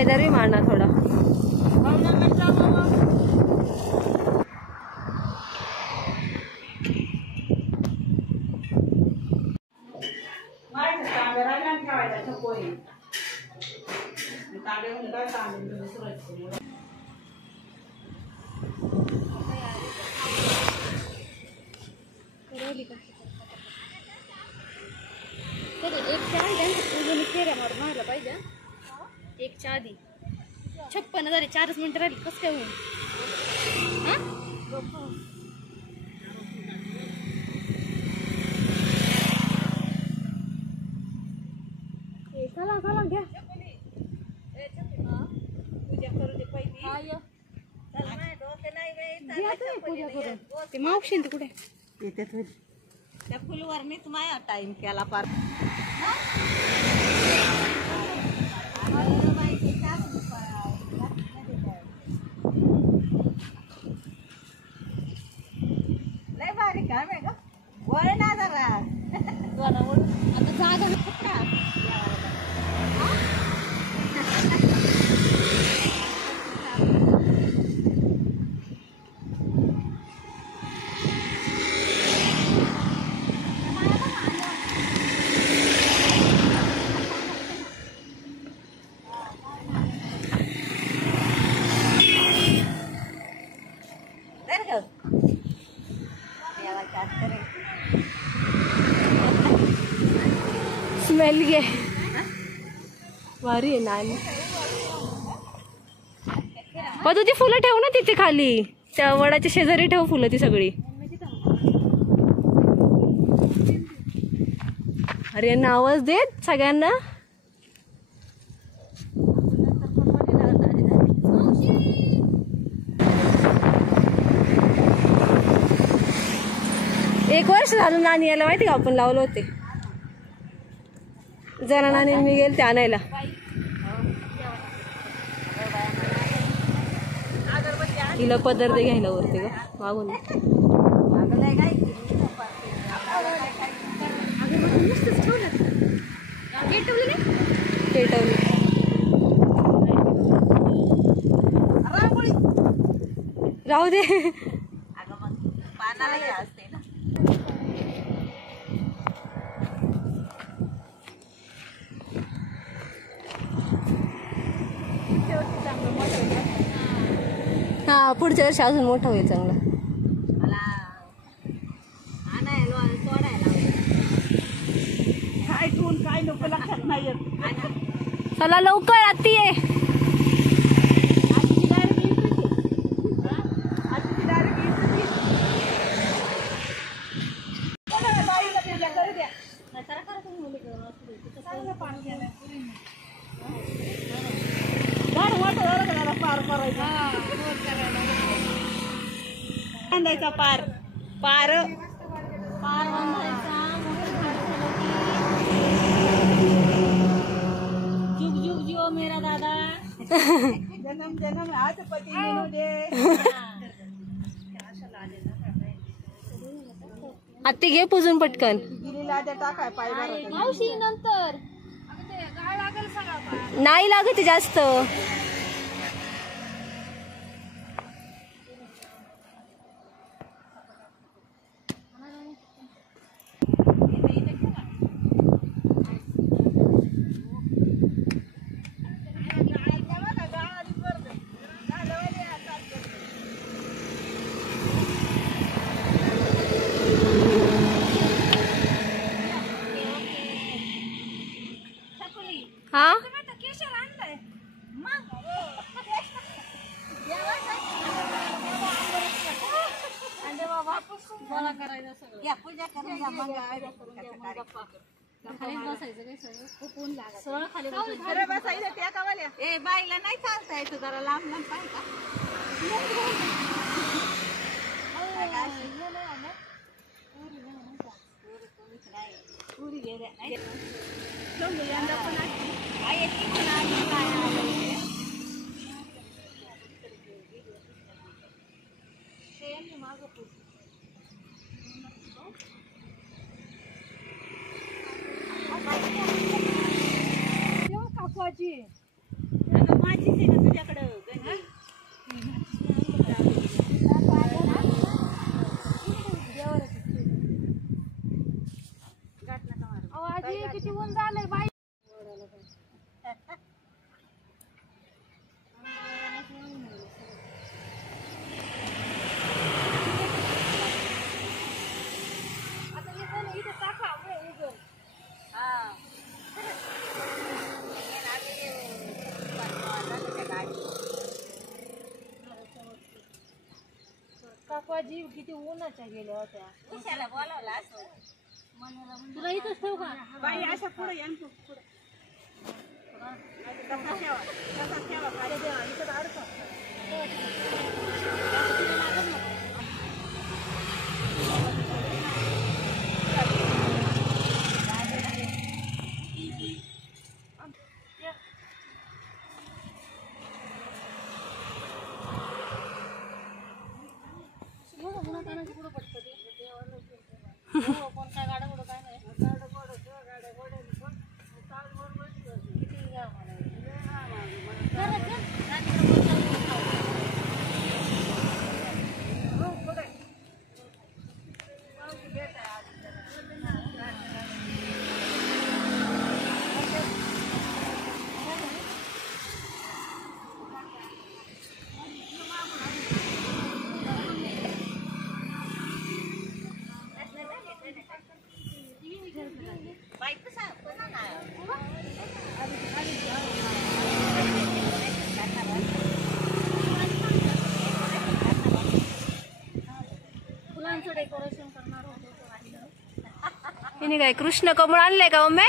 इधर भी मारना थोड़ा। एक चहा दी 56,000 4 मिनिटं राहिली कसं काय होईल? चला चला घ्या पूजा करू दे पहिली पूजा करू ते मावशीन कुठे येते त्या फुलवर मीच माया टाइम केला पार लय भारी काम आहे ग वळ ना जरा आता जागा स्मेल घे भारी आहे नानी पण तू ती फुलं ठेव ना तिथे खाली त्या वडाच्या शेजारी ठेव फुलं ती सगळी अरे यांना आवाज देत सगळ्यांना एक वर्ष झालं नानी यायला माहिती का आपण लावलं होते जरा नानी मी गेल ते आणायला तिला पदर दे घ्यायला वरती ग मागून पेटवली राहू दे हा पुढच्या वर्षी अजून मोठं होईल चांगलं काय लोक लक्षात नाही चला लवकर आती आहे बांधायचा पार पार पार बांधायचा जुग जुग जिओ मेरा दादा जन्म जन्म आज पती मिळू दे आत्ती घे पुजून पटकन गिरीला टाकाय पाय मावशी नंतर नाही लागत जास्त हाँ गोळा करायचा सगळं. या पूजा करून घ्या मग खाली बसायचं काय सगळं खूप ऊन लागत सरळ खाली बसायचं त्या कावाल्या ए बाईला नाही चालता येतो जरा लांब लांब पाय का पुरी गेल्या यंदा पण आहे मागं काकवाची माझीच आहे ना तुझ्याकडं आजी किती ऊन झालंय बाई काकवाजी किती उन्हाच्या गेल्या होत्या उशाला बोलावला असं तुला इथंच ठेवू का बाई अशा पुढे या पुढे कसा ठेवा खाली देवा इथं अडकव हिने काय कृष्ण कमळ आणलंय का मम्मी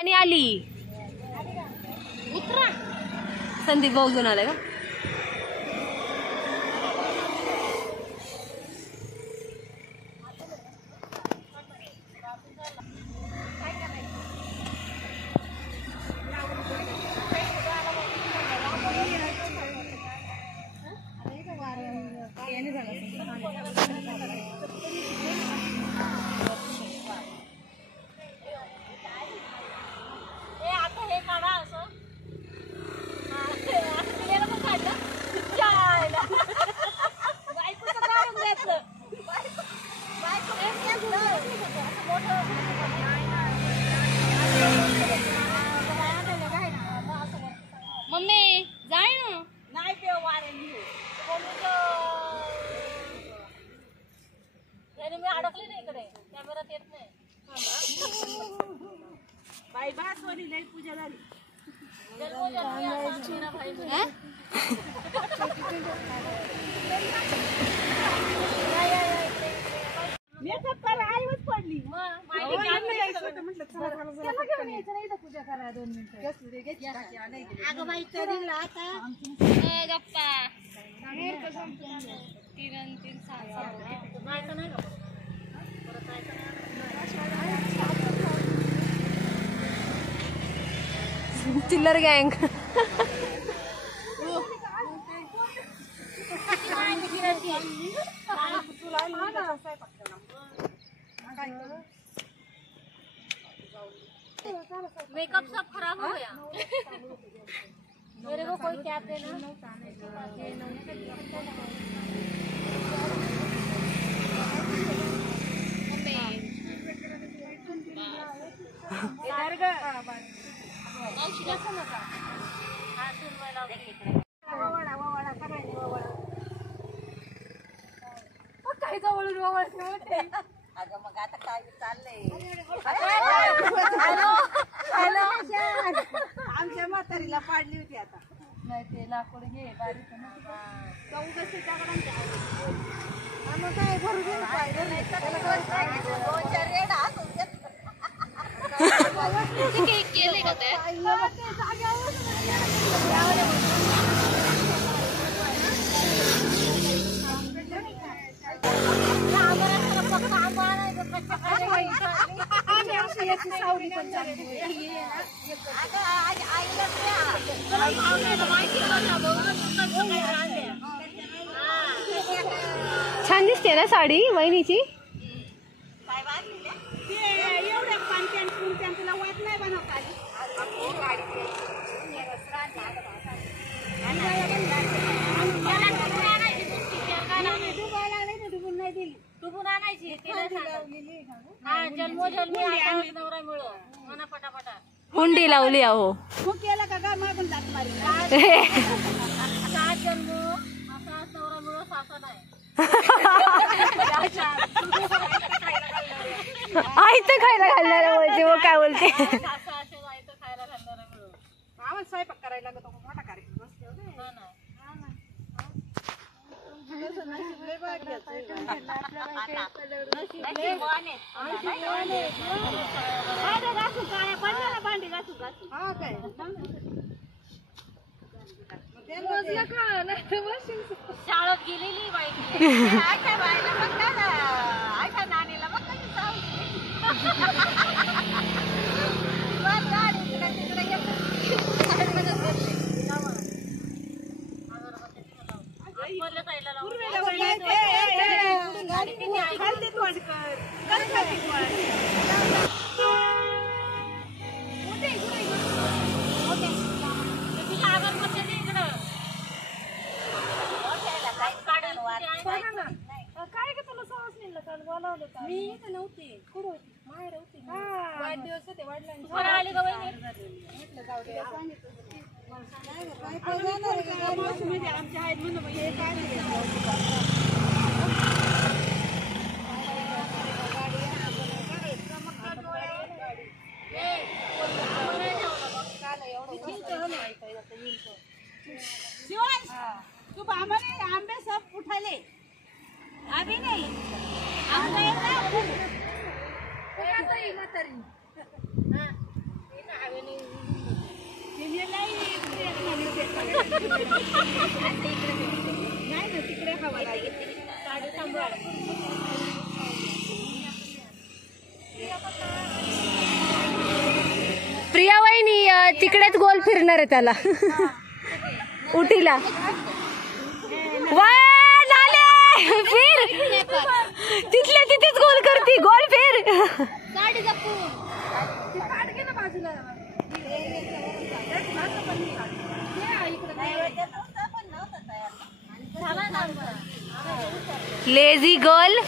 आणि आली संदीप भाऊ घेऊन आलाय का मम्मी जाय ना नाही ते वारे मी अडकले नाही इकडे कॅमेरात येत नाही बाई बासवरी लई पूजा झाली मेकअप करा आईच पडली पूजा करा 2 मिनिटं अगं बाई तरीला आता गप्पा 3 चिल्लर गँग मेकअप सब खराब हो गया मेरे को कोई कैप देना इधर अगं मग आता काय चाललंय आमच्या म्हातारीला पाडली होती आता नाही ते लाकूड घे बारीक काय भरू दे केले का ते सावली पण छान दिसते ना साडी वहिनीची एवढ्या पानक्यान कुंक्यान तुला वाट नाही बनवता आली डुबून आणायची जन्मोजन्मी नवरा मिळो म्हणा पटापटा हुंडी लावली अहो मग केला का काय मागून जात मारी सात जन्म असा नवरा मिळो सासा नाही आयतं खायला घालणार म्हणजे मग काय बोलते आम्हाला स्वयंपाक करायला लागतो मोठा कार्यक्रम असतो भांडी घासू शाळेत गेलेली बाई बायला बघ ना नानीला बघ कशी काय का तुला सहज नाही काल बोलावलं मी इथं नव्हते कुठं होती माहेर होती वाढदिवस होते वडिलांचे आली का बहिणी म्हटलं जाऊ दे आमच्या आहेत म्हणून हे काय तू आम्हाला आंबे सब उठाले अभी नहीं तिकडे हवा प्रिया वहिनी तिकडेच गोल फिरणार आहे त्याला उटीला फिर तिथल्या तिथेच गोल करती गोल फिर गाडी जपून घे ना बाजूला लेझी गर्ल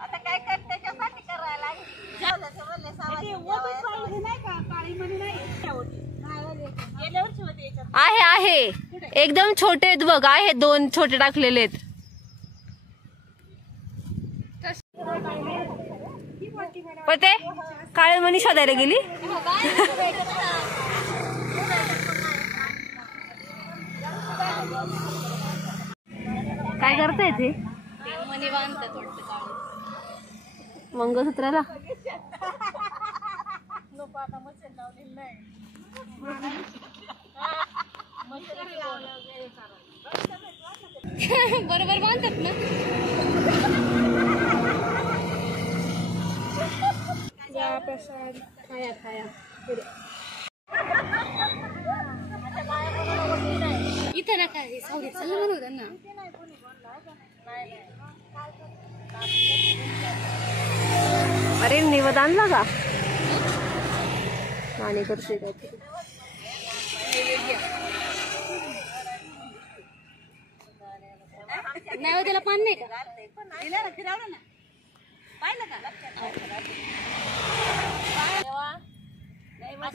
आता काय कर त्याच्यासाठी करायला आहे आहे एकदम छोटे आहेत बघ आहे दोन छोटे टाकलेले आहेत पते काळे मनी शोधायला गेली काय करताय ते मनी बांधतात वाटतं काढून मंगळसूत्राला बरोबर बांधतात ना या प्रसाद खाया खाया इथं ना काय सावलीत चांगलं म्हणू त्यांना अरे निवद आणला का नाणी करते काहीतरी नैवेद्याला पान नाही का? फिरवलं ना, पाहिलं का?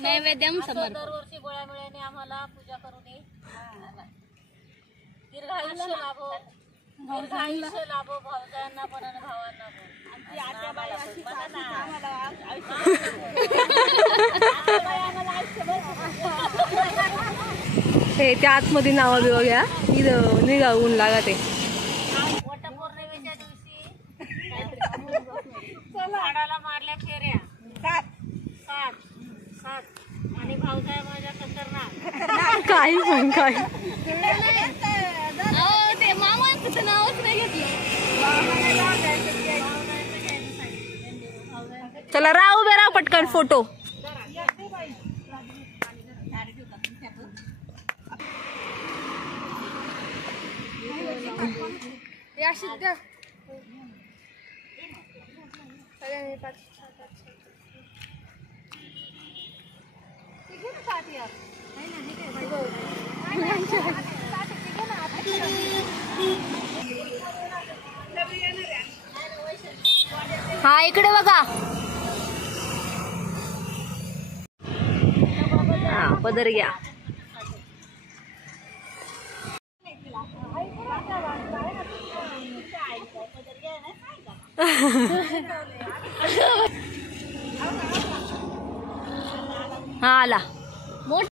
नैवेद्यम समर्पण. दरवर्षी गोळ्यामेळ्याने आम्हाला पूजा करू नये. दीर्घायुष्य लाभो, दीर्घायुष्य लाभो भावजांना पण आणि भावांना पण. आमची आत्याबाई अशी हे त्या आतमध्ये नावा बिवा घ्या. इथं निघा ऊन लागत आहे. वटपौर्णिमेच्या दिवशी झाडाला मारल्या फेऱ्या 7 आणि भावजाय माझ्या खतरनाक. काही पण काय ते मामाचं नावच नाही घेतलं. चला राव उभे राव पटकन फोटो. हा इकडे बघा. हा पदर घ्या. हा आला मोठ.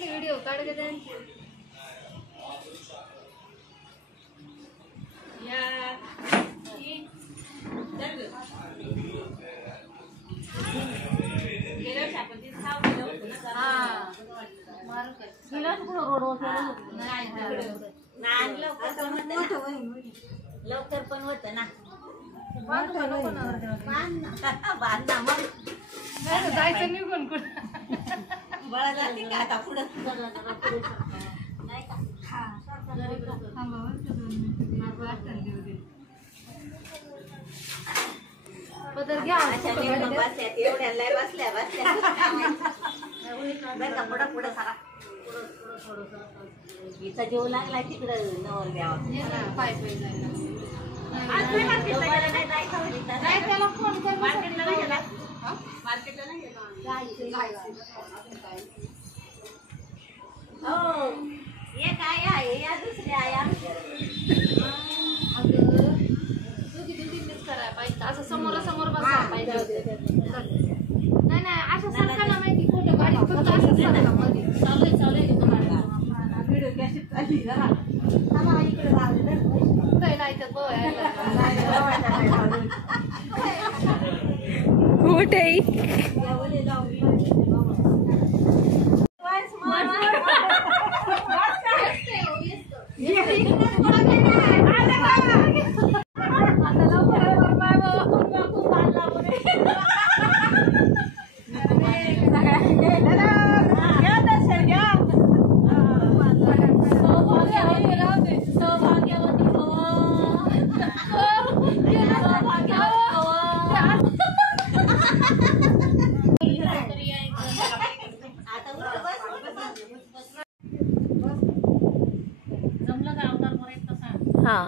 व्हिडिओ काढ लवकर पण होत ना. जायचं निघून बळा जाते का आता पुढं नाही का? पदर घ्या. एवढ्या लय बसल्या बरं का? पुढं पुढं सारा इथं जेव लागला तिकडं नवर द्यावा. पाय जायला मार्केटला नाही हो. हे काय आहे या दुसऱ्या या करायला पाहिजे. असं समोरासमोर बसायला पाहिजे. नाही नाही असं सरकारला माहिती कुठं गाडी फक्त असं सरकारमध्ये चालू आहे व्हिडिओ कॅसेट चालली जरा इकडे हाँ